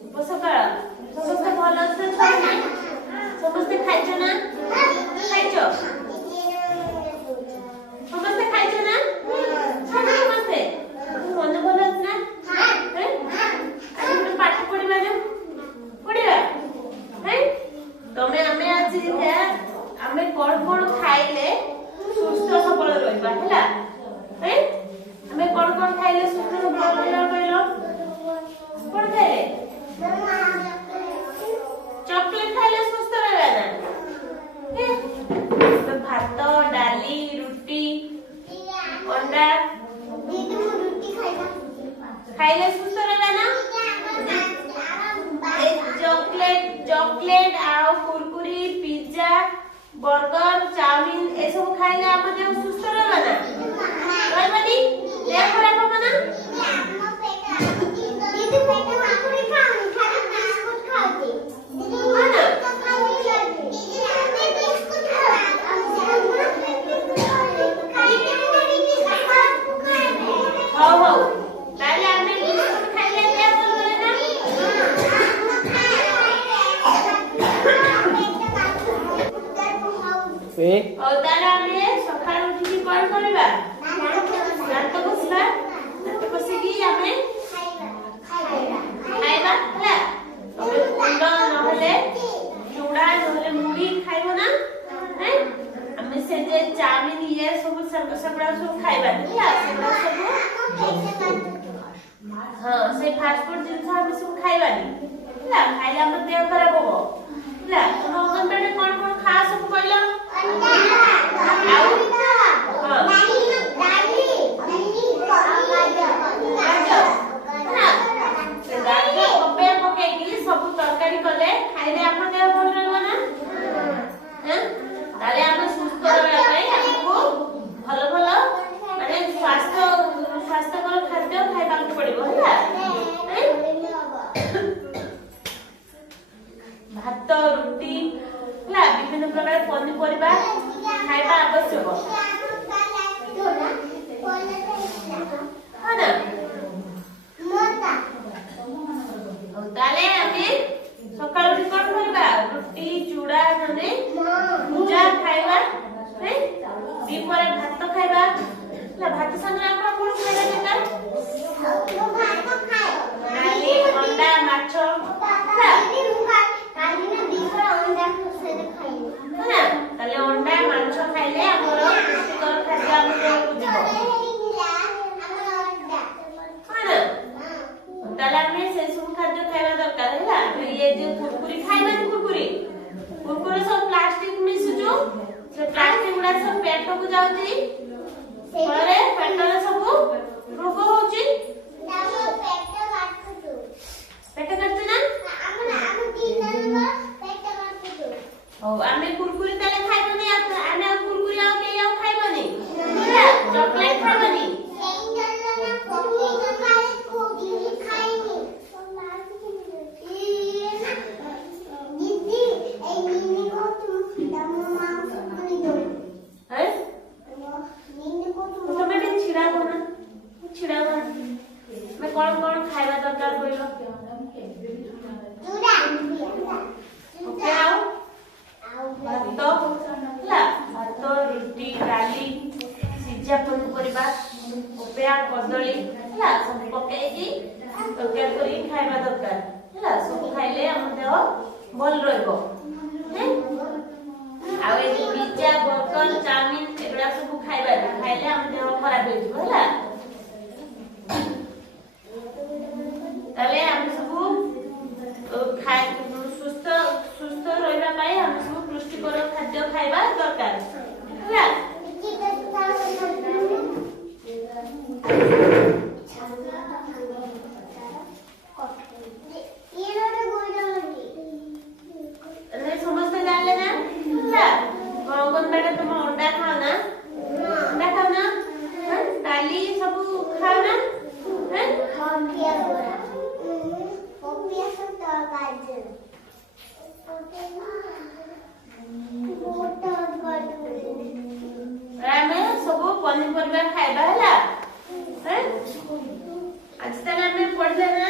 सकाळ समस्त भल अछन समस्त खाइछो ना खाइछो समस्त खाइछो ना समस्त मन भल अछि ना आज पाठ पढिबा जो पढिबा है तमे हमें आज हमें कोन खाइले सुस्थ सबल रहबा हैला है हमें कोन खाइले सुस्थ सबल रहबा कहलो कोन खाइले चॉकलेट खाइले सुस्थ रहबा ना तो भात डाली रोटी अंडा खाइले सुस्थ रहबा ना चॉकलेट आउ कुरकुरी पिज्जा बर्गर चाउमीन ए सब खाइले हम देह सुस्थ रहबा ना रहबानी देह खराब होबा ना दीदी पेट कुरकुरी खाऊनी खाली बिस्कुट खाऊती दीदी माना दीदी हमें बिस्कुट खाओ हो ताले हमें बिस्कुट खाइले देह भल होले ना और तारा हमें सकाळ उठी कोन करबा दांत घसिबा दांत घसिकी हमें खाइबा हला तबे कुंड नहले चूड़ा नहले मुड़ी खाइबो ना हैं हमें से जे चाउमीन ये सब सगड़ा सब खाइबा हला सगड़ा सब हां से फास्ट फूड जिंस हम सब खाइबानी हला खाइले हम देह खराब होबो हला तुम अंगनबाड़ी कोन खा सब कहलो सब तरकारी कले खाइले आप देह भल रहबो ना हैं ताले हम सुस्थ रहबा पई हमको भलो भलो माने स्वास्थ्यकर खाद्य खाइबा पड़िबो हला भात रोटी हला विभिन्न प्रकार पनीपरिबा खाइबा आवश्यक है ना ताले हमें सकाळ उठी कोन करबा रोटी चूड़ा नने भुजा खाइबा है दीपरे भात खाइबा ला भात संगे आपण कोन खाइबा बेटा भात खाए डाली अंडा माछ ला काली ना दीपरे अंडा से खाइबा है ना ताले अंडा माछ खाइले हमर पुष्टिकर खाद्य हमर बुझिबो ताले हमें से सब खाद्य खाइबा दरकार हैला ये जे कुरकुरी खाइबा कुरकुरी सब प्लास्टिक मिस जो से प्लास्टिक गुडा सब पेट को जाउची फळे पेटले सब रोग होची पेट काटू ना हम दिन पेट काटू ओ हमें कुरकुरी ताले खाइबनी आने कुरकुरी आ के आ खाइबनी चॉकलेट खाइबनी कौन खाइबा दरकार कहलो ओके आओ भात रोटी डाली सिझा पनीपरिबा ओपेया कदली हला सब पकेई तरकारी करी खाइबा दरकार हला सब खाइले हम देह भल रहबो हैं आ ए पिज्जा बर्गर चाउमीन एबड़ा सब खाइबा खाइले हम देह खराब हो जइबो हला ताले हम सब खाइ सुस्थ रहबा पाई हम सब पुष्टिकर खाद्य खाइबा दरकार हला समस्त जानले ना हला अंगन बेटा तुम अंडा खाओ ना डाली सब खाओ ना हैं सब पनीपरिया खाइबा है आज तक पढ़ले ना